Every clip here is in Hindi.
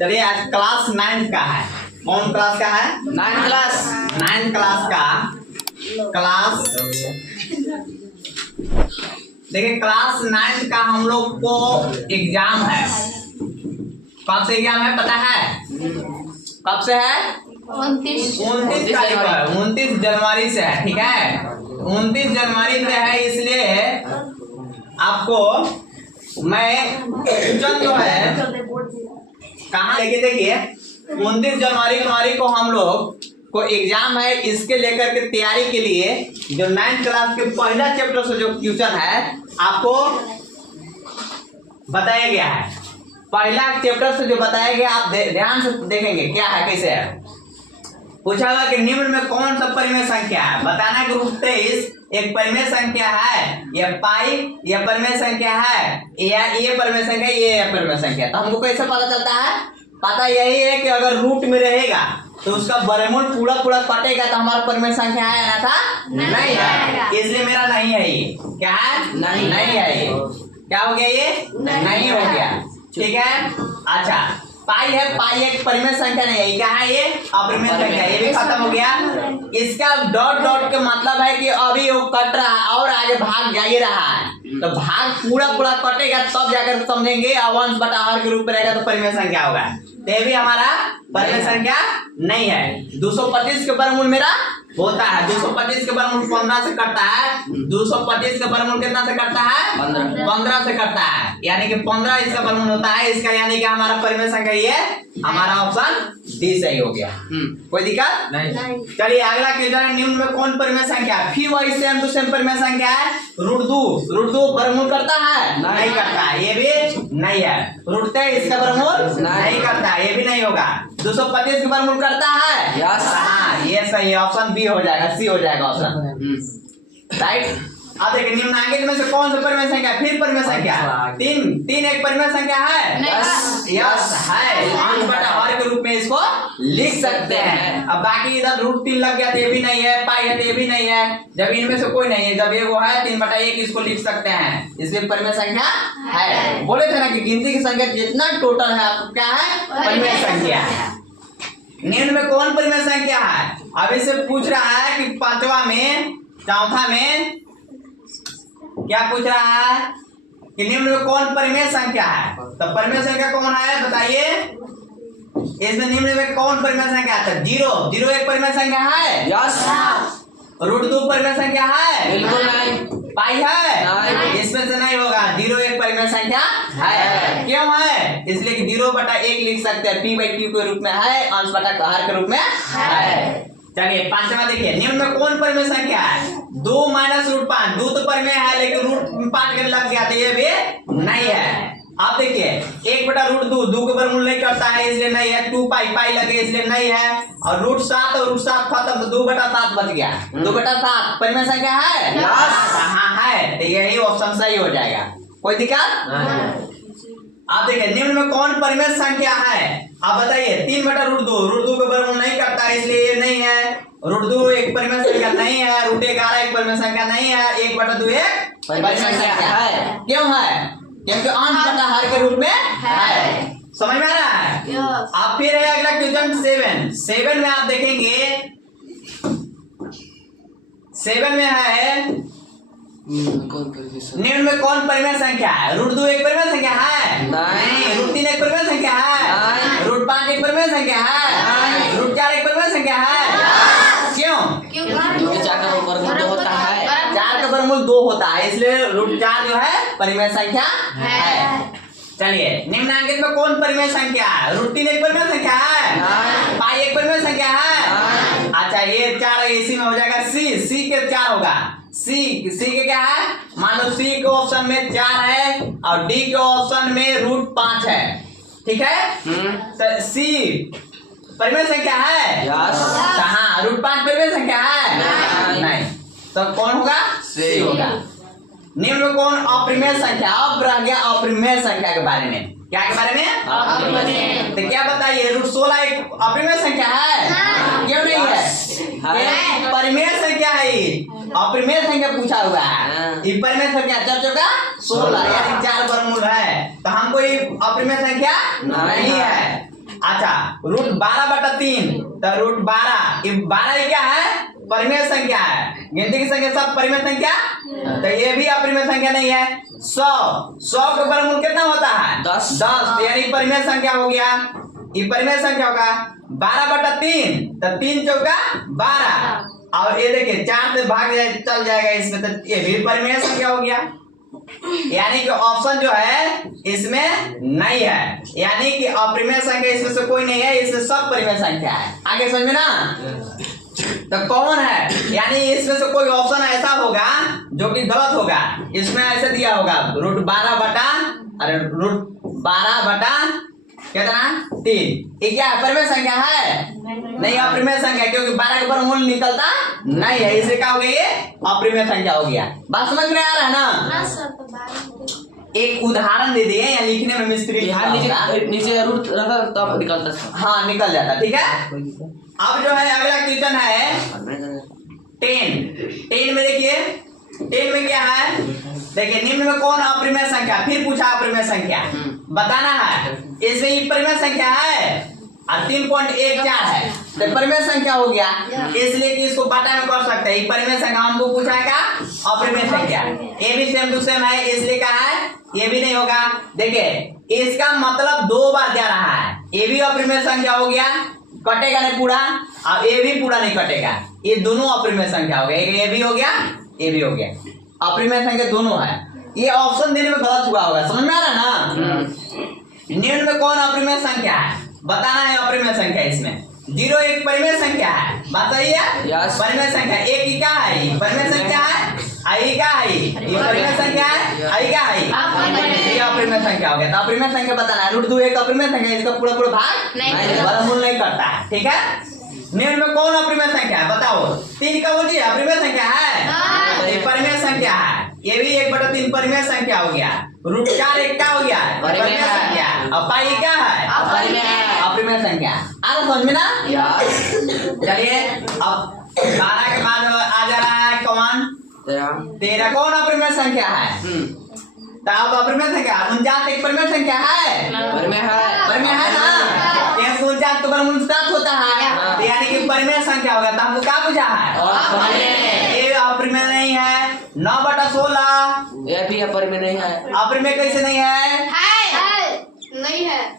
चलिए आज क्लास 9 का है। कौन क्लास का है? 9 क्लास। 9 क्लास का क्लास देखिए क्लास 9 का हम लोग को एग्जाम है। कब से एग्जाम है पता है? कब से है? 29 तारीख पर, 29 जनवरी से है। ठीक है, 29 जनवरी से है, इसलिए आपको मैं जो है कहाँ लेके देखिए 29 जनवरी को हम लोग को एग्जाम है। इसके लेकर के तैयारी के लिए जो 9th क्लास के पहला चैप्टर से जो क्वेश्चन है आपको बताया गया है। पहला चैप्टर से जो बताया गया आप ध्यान से देखेंगे क्या है, कैसे है। पूछा हुआ कि निम्न में कौन सा परिमेय संख्या है? बताना कि रूट 23 एक परिमेय संख्या है या पाई या परिमेय संख्या है या ये परिमेय संख्या ये परिमेय संख्या। तो हमको कैसे पता चलता है? पता यही है कि अगर रूट में रहेगा तो उसका वर्गमूल पूरा कटेगा तो हमारा परिमेय संख्या है ना था नहीं है, इसलिए मेरा नहीं है ये। क्या है? नहीं है ये। क्या हो गया? ये नहीं हो गया। ठीक है, अच्छा पाई है, पाई एक परिमेय संख्या नहीं है, क्या है ये? अपरिमेय संख्या, ये भी खत्म हो गया। इसका डॉट डॉट का मतलब है कि अभी वो कट रहा है और आगे भाग जा ही रहा है, तो भाग पूरा कटेगा तब जाकर समझेंगे अंश बटा हर के रूप में रहेगा तो परिमेय संख्या होगा। तो ये भी हमारा परिमेय संख्या नहीं है। 225 के वर्गमूल मेरा होता है, 225 के वर्गमूल 15 से कटता है। 225 का वर्गमूल कितना से कटता है? 15 से कटता है, यानी कि 15 इसका वर्गमूल होता है। इसका यानी कि हमारा परिमेय संख्या ये हमारा ऑप्शन डी सही हो गया। कोई दिक्कत नहीं। चलिए अगला क्वेश्चन, निम्न में कौन परिमेय संख्या है? फिर वही सेम टू सेम परिमेय संख्या है। रूट 2 वर्गमूल करता है? नहीं करता है, ये भी नहीं है। रूट 23 इसका वर्गमूल नहीं करता है, ये भी नहीं होगा। 225 का वर्गमूल करता है? हाँ, ये सही है, ऑप्शन बी हो जाएगा, सी हो जाएगा ऑप्शन राइट। अब देखिए निम्नलिखित में से कौन सा परिमेय संख्या? फिर परिमेय संख्या 3 एक परिमेय संख्या है? यस है, अंश बटा हर के रूप में इसको लिख सकते हैं। अब बाकी इधर रूट 3 लग गया तो ये भी नहीं है, पाई है तो ये भी नहीं है। जब इनमें से कोई नहीं है, जब ये वो है 3/1 इसको लिख सकते हैं, इसलिए परिमेय संख्या है। बोले थे ना कि गिनती की संख्या जितना टोटल है आपको क्या है? परिमेय संख्या। निम्न में कौन परिमेय संख्या है? अब इससे पूछ रहा है कि पांचवा में चौथा में क्या पूछ रहा है कि निम्न में कौन परिमेय संख्या है? तो परिमेय संख्या कौन है बताइए? इसमें निम्न में कौन परिमेय संख्या है? 0 एक परिमेय संख्या है? यस। रूट 2 परिमेय संख्या है? बिल्कुल नहीं। पाई है? नहीं। इसमें से नहीं होगा। 0 एक परिमेय संख्या है। क्यों है? इसलिए कि 0/1 लिख सकते हैं, p/q के रूप में है, अंश बटा हर के रूप में है। चलिए पांचवा देखिए, निम्न में कौन परिमेय संख्या है? 2 - √5। 2 तो परिमेय है लेकिन √5 के लग गया तो ये भी नहीं है। आप देखिए 1/√2 2 के वर्गमूल नहीं करता है इसलिए नहीं है। 2 पाई लगे इसलिए नहीं है। और √7 और √7 खत्म तो 2/7 बच गया। 2/7 परिमेय संख्या है? हाँ है, तो यही ऑप्शन सही हो जाएगा। कोई दिक्कत? आप देखिए निम्न में कौन परिमेय संख्या है? आप बताइए 3/√2 √2 के वर्गमूल नहीं करता है इसलिए ये नहीं है। √2 एक परिमेय संख्या नहीं है। √11 एक परिमेय संख्या नहीं है। 1/2 एक परिमेय संख्या है। क्यों है? क्योंकि अंश बटा हर के रूप में है। समझ में आ रहा है? आप फिर है अगला क्वेश्चन 7 में आप देखेंगे 7 में है निम्न में कौन परिमेय संख्या है? √2 एक परिमेय संख्या है? नहीं। √3 एक परिमेय संख्या है? √5 एक परिमेय संख्या है? √4 एक परिमेय संख्या है? क्यों? 4 का वर्गमूल 2 होता है। 4 का वर्गमूल 2 होता है इसलिए √4 जो है परिमेय संख्या है। चलिए निम्नलिखित में कौन परिमेय संख्या है? √3 एक परिमेय संख्या है? पाई एक परिमेय संख्या है? अच्छा ये 4 इसी में हो जाएगा। सी के 4 होगा। सी के क्या है? मान लो सी के ऑप्शन में 4 है और डी के ऑप्शन में √5 है। ठीक है, तो सी परिमेय संख्या है? हाँ। √5 परिमेय संख्या है? नहीं। तो कौन होगा? सी होगा। निम्न में कौन अप्रिमेय संख्या? अब रह गया अप्रिमेय संख्या के बारे में। क्या के बारे में? तो क्या बताइए √16 एक अप्रिमेय संख्या है? क्यों नहीं है? परिमेय संख्या है। अप्रिमेय संख्या पूछा हुआ है। परिमेय संख्या 4 का 16 यानी 4 वर्गमूल है, तो हमको ये अप्रिमेय संख्या नहीं है। 12/3 तो √12 ये 12 ये क्या है परिमेय संख्या है। गिनती की संख्या सब परिमेय संख्या, तो ये भी अपरिमेय संख्या नहीं है। 100 का वर्गमूल कितना होता है 10 तो यानी परिमेय संख्या हो गया। ये परिमेय संख्या होगा 12/3 तो 3 चौका 12 और ये देखिए 4 से भाग चल जाएगा इसमें, तो ये भी परिमेय संख्या हो गया। यानी कि ऑप्शन जो है इसमें नहीं है, यानी कि अपरिमेय संख्या इसमें से कोई नहीं है, इसमें सब परिमेय संख्या है। आगे समझे ना, तो कौन है, यानी इसमें से कोई ऑप्शन ऐसा होगा जो कि गलत होगा। इसमें ऐसे दिया होगा √12 कितना 3, ये क्या है परिमेय संख्या है नहीं अपरिमेय संख्या, क्योंकि 12 के ऊपर मूल निकलता नहीं है, इसलिए क्या हो गया ये अपरिमेय संख्या हो गया। बात समझ में आ रहा है ना। एक उदाहरण दे दिए, या लिखने में मिस्त्री नीचे रूट रखा तब निकलता था। हाँ निकल जाता, ठीक है। अब जो है अगला क्वेश्चन है 10 में देखिए 10 में क्या है, देखिए निम्न में कौन अपरिमेय संख्या, फिर पूछा अपरिमेय संख्या बताना है। इसमें ये परिमेय संख्या है और 3.14 है तो परिमेय संख्या हो गया, इसलिए कि इसको बटा में कर सकते हैं। परिमेय संख्या हमको पूछा है अपरिमेय संख्या, ये भी सेम टू सेम है, इसलिए कहा है ये भी नहीं होगा। देखिए इसका मतलब 2 बार जा रहा है, ये भी अपरिमेय संख्या हो गया, कटेगा नहीं पूरा और ये भी पूरा नहीं कटेगा, ये दोनों अपरिमेय संख्या हो गया। ये भी हो गया ये भी हो गया, अपरिमेय संख्या दोनों है। ये ऑप्शन देने में गलत हुआ होगा, समझ में आ रहा है ना। निम्न में कौन अपरिमेय संख्या है बताना है। अपरिमेय संख्या इसमें 0 एक परिमेय संख्या है, बताइए परिमेय संख्या। एक ही क्या है परिमेय संख्या है, आई क्या है ये परिमेय संख्या है, आई क्या है ये अपरिमेय संख्या हो गया। तो अपरिमेय संख्या बताना है। √2 एक अपरिमेय संख्या, इसका पूरा पूरा भाग वर्गमूल नहीं करता है, ठीक है। निम्न में कौन अपरिमेय संख्या है बताओ। 3 का बोलिए अपरिमेय संख्या है, ये परिमेय संख्या है, ये भी 1/3 परिमेय संख्या हो गया। √4 एक क्या हो गया परिमेय संख्या, अब पाई क्या है अपरिमेय संख्या। आ समझ में ना। चलिए अब 12 के बाद आ जा रहा है कौन 13 कौन अपरिमेय संख्या है। तो अब अपरिमेय संख्या 49 एक परिमेय संख्या है, परिमेय है ना। 49 तो वर्गमूल 7 होता है, तो यानी कि परिमेय संख्या होगा। तो हमको क्या पूछा है ये अपरिमेय नहीं है। 9/16 ये भी अपरिमेय नहीं है। अपरिमेय कैसे नहीं है नहीं है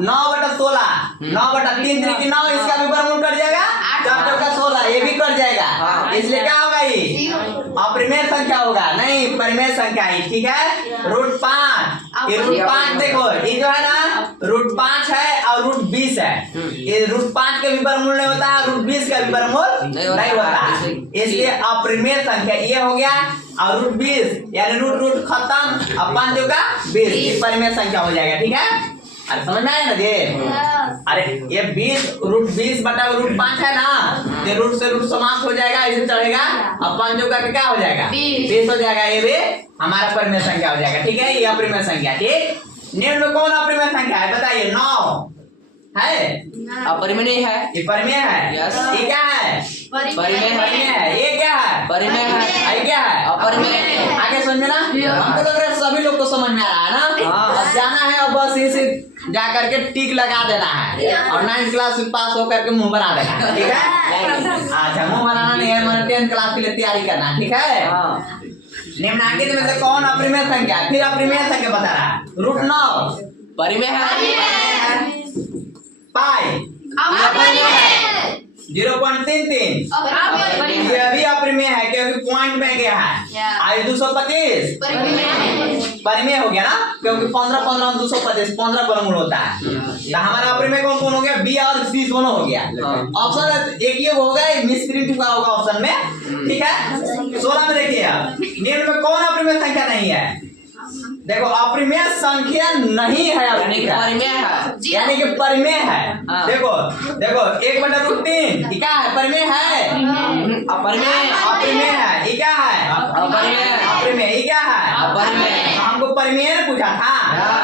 9/16 9/3 3 9 इसका भी वर्गमूल कर जाएगा, 4 चौका 16 ये भी कर जाएगा, इसलिए क्या होगा ये अपरिमेय संख्या होगा नहीं परिमेय संख्या ही, ठीक है। √5 ये √5 देखो ये जो है ना √5 है और √20 है, ये √5 के भी वर्गमूल नहीं होता है, √20 का भी वर्गमूल नहीं होता, इसलिए अपरिमेय संख्या ये हो गया। और √20 यानी रूट खत्म, अब 5 होगा 20 ये परिमेय संख्या हो जाएगा, ठीक है। अरे समझ में आया ना ये। अरे ये 20 √20 बटा √5 है ना, ये रूट से रूट समाप्त हो जाएगा, इसे चढ़ेगा, अब 5 का क्या हो जाएगा 20 हो जाएगा, ये भी हमारा परिमेय संख्या हो जाएगा, ठीक है। ये अपरिमेय संख्या, ठीक। निम्न में कौन अपरिमेय संख्या है बताइए। 9 है अपरिमेय नहीं है, ये परिमेय है। ये क्या है परिमेय है, ये क्या है परिमेय है, ये क्या है अपरिमेय। आगे समझ में ना। हमको लग रहा है सभी लोग को समझ में आ रहा है ना। अब जाना है और बस इसे जा करके टिक लगा देना है और 9th क्लास में पास होकर के मुंह बना देना है, ठीक है। अच्छा मुंह बनाना नहीं है, मैंने 10th क्लास के लिए तैयारी करना है, ठीक है। निम्नलिखित में से कौन अपरिमेय संख्या, फिर अपरिमेय संख्या बता रहा है। √9 परिमेय है, पाई 0.33 ये भी अपरिमेय है क्योंकि पॉइंट में गया है। आज 225 परिमेय हो गया ना, क्योंकि 15 225 15 वर्गमूल होता है। तो हमारा अपरिमेय कौन कौन हो गया, बी और सी दोनों हो गया। ऑप्शन एक ये होगा, मिसप्रिंट हुआ होगा ऑप्शन में, ठीक है। 16 में देखिए निम्न में कौन अपरिमेय संख्या नहीं है। देखो अपरिमेय संख्या नहीं है, परिमेय है, यानी कि परिमेय है। हाँ। देखो 1/3 क्या है परिमेय है, अपरिमेय है। ये क्या है अपरिमेय, ये क्या है अपरिमेय। हमको परिमेय ने पूछा था,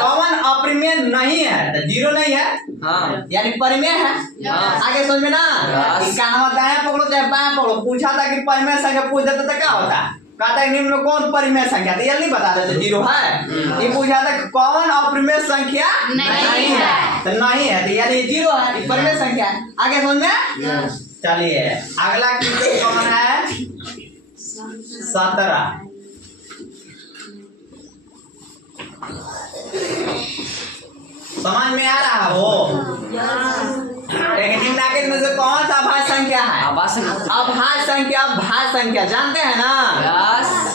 कौन अपरिमेय नहीं है, तो 0 नहीं है, यानी परिमेय है। आगे समझ में ना। कानवा दाएं पकड़ो चाहे बाएं पकड़ो, पूछा था कि परिमेय संख्या पूछ देते तो क्या होता, कहता है निम्न में कौन परिमेय संख्या, तो जल्दी बता देते 0 है। ये पूछा था कौन अपरिमेय संख्या नहीं है। तो नहीं है, तो यानी 0 है, ये परिमेय संख्या है। आगे समझ में? चलिए अगला क्वेश्चन कौन है? 17। समझ में आ रहा है वो? लेकिन निम्नलिखित में से कौन सा अभाज्य संख्या है? अभाज्य संख्या, अभाज्य संख्या जानते हैं ना?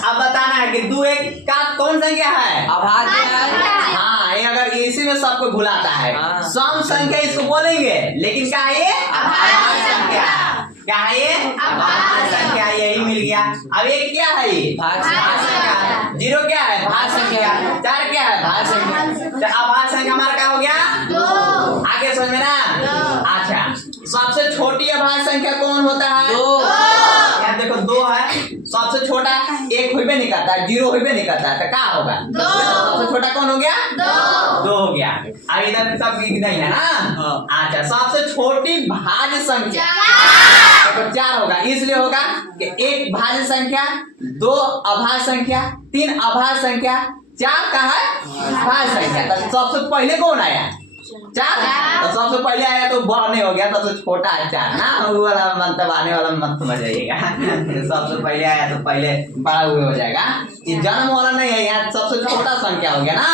अब बताना है कि 2 1 का कौन संख्या है? हाँ, ये अगर इसी में सबको भुलाता है। सम संख्या इसको बोलेंगे, लेकिन क्या है ये? अभाज्य संख्या। क्या है ये? अभाज्य संख्या। यही मिल गया। अब ये क्या है? ये भाज्य संख्या। 0 क्या है? भाज्य संख्या। 4 क्या है? भाज्य संख्या। तो अभाज्य संख्या हमारा क्या हो गया? 2। आगे समझ में ना? अच्छा, सबसे छोटी अभाज्य संख्या कौन होता है? 2। यहाँ देखो 2 है, सबसे छोटा 1 होबे नहीं करता है, 0 होबे नहीं करता है, तो क्या होगा? 2। सबसे छोटा कौन हो गया? 2 हो गया। अब इधर सब नहीं है ना? अच्छा, सबसे छोटी भाज्य संख्या 4 होगा। इसलिए होगा कि 1 भाज्य संख्या, 2 अभाज्य संख्या, 3 अभाज्य संख्या, 4 का है भाज्य संख्या। तो सबसे पहले कौन आया? 4। तो सबसे पहले आया तो बढ़ने हो गया, सबसे छोटा है 4 ना। वो वाला मंतव आने वाला मत समझिएगा। सबसे पहले आया तो पहले बड़ा हुए हो जाएगा। ये जन्म वाला नहीं है, यहाँ सबसे छोटा संख्या हो गया ना।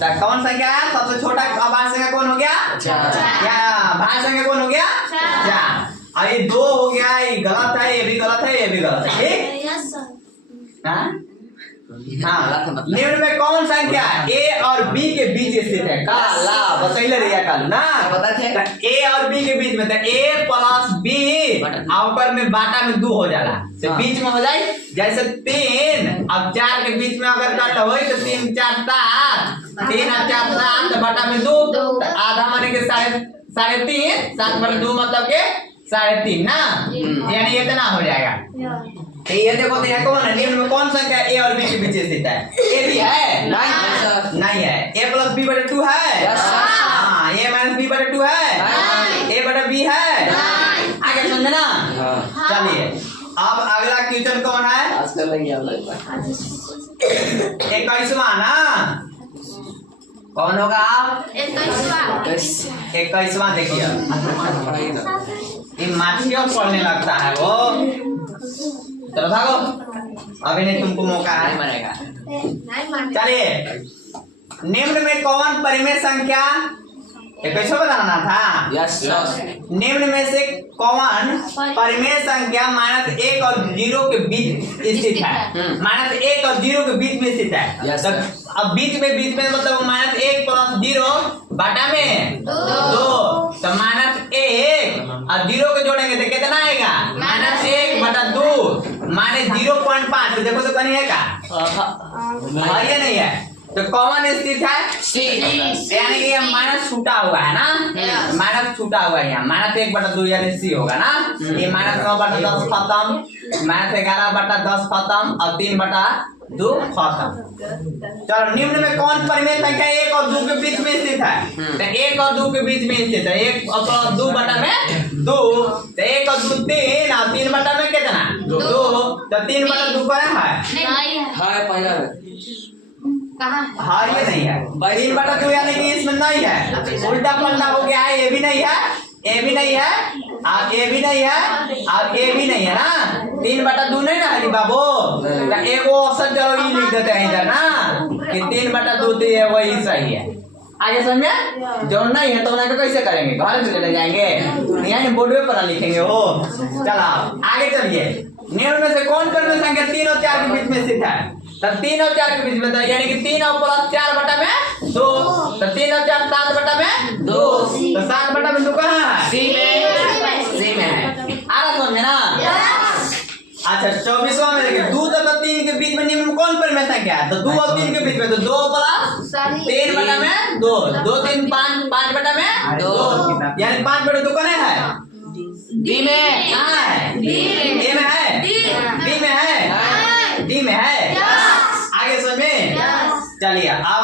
तो कौन संख्या है? सबसे छोटा अभाज्य संख्या कौन हो गया? 4। या भाज्य संख्या कौन हो गया? 4। अब ये 2 हो गया, ये गलत है, ये भी गलत है, ये भी गलत है। ठीक? हाँ, निम्न में कौन संख्या A और B के बीच स्थित है? काला बतैले रहिया कालू ना। A और B के बीच में, तो A प्लस B ऊपर में बाटा में 2 हो जाला, तो बीच में हो जाए जैसे 3। अब 4 के बीच में अगर कट हो तो 3 4 7, 3 और 4 7, तो बाटा में 2, तो आधा माने के 3.5, 7/2 मतलब के 3.5 ना। यानी इतना हो जाएगा। ये देखो, तो यहाँ कौन है? निम्न में कौन संख्या A और B के बीच स्थित है? A भी है? नहीं है। A प्लस B बटे 2 है? हाँ। A माइनस B बटे 2 है? A बटे B है? आगे समझे ना? चलिए अब अगला क्वेश्चन कौन है? 21वां ना। कौन होगा? 21वां। देखिए ये माथियों पढ़ने लगता है वो। चलो भागो, अभी नहीं तुमको मौका है, मरेगा। चलिए निम्न में कौन परिमेय संख्या? कैसे बताना था? निम्न में से कौन परिमेय संख्या -1 और 0 के बीच स्थित है? -1 और 0 के बीच में स्थित है। तो अब बीच में मतलब -1 प्लस 0 बाटा में 2, तो -1 और 0 को जोड़ेंगे तो कितना आएगा? -1/2 माने 0.5। देखो तो कहीं है का? ये नहीं है, तो कॉमन स्थित है C। यानी कि माइनस छूटा हुआ है ना, माइनस छूटा हुआ है यहाँ। -1/2 यानी C होगा ना। ये -9/10 खत्म, -11/10 खत्म, और 3/2 खत्म। चलो निम्न में कौन परिमेय संख्या 1 और 2 के बीच में स्थित है? तो 1 और 2 के बीच में स्थित है। 1 और 2 बटा में 2, तो 1 और 2 3, और 3 बटा में कितना? 2। तो 3/2 कौन है? हाँ, ये नहीं है। 3/2 यानी कि इसमें नहीं है, उल्टा पलटा हो गया है। ये भी नहीं है, ये भी नहीं है, और ये भी नहीं है, और ये भी नहीं है ना। 3/2 नहीं ना है बाबू। तो एक ऑप्शन चलो ये लिख देते हैं इधर ना कि 3/2 है, वही सही है। आगे समझे? जो नहीं है तो उन्हें कैसे करेंगे? घर से लेने जाएंगे, यहाँ बोर्ड पर लिखेंगे वो। चलो आगे चलिए। निम्न में से कौन परिमेय संख्या 3 और 4 के बीच में स्थित है? तो 3 और 4 के बीच में, यानी कि 3 और प्लस 4 बटा में 2, तो 3 और 4 7 बटा में 2, तो 7 बटा में 2 कहाँ है? C में है। आगे समझे ना? अच्छा 24वां में देखिए 2 तथा 3 के बीच में निम्न में कौन परिमेय संख्या है? तो 2 और 3 के बीच में, तो 2 प्लस 3 बटा में 2, 2 3 5 बटा में 2, यानी 5/2 कौन है? D में। कहाँ है? A में है? B में है? D में है। आगे समझे? चलिए अब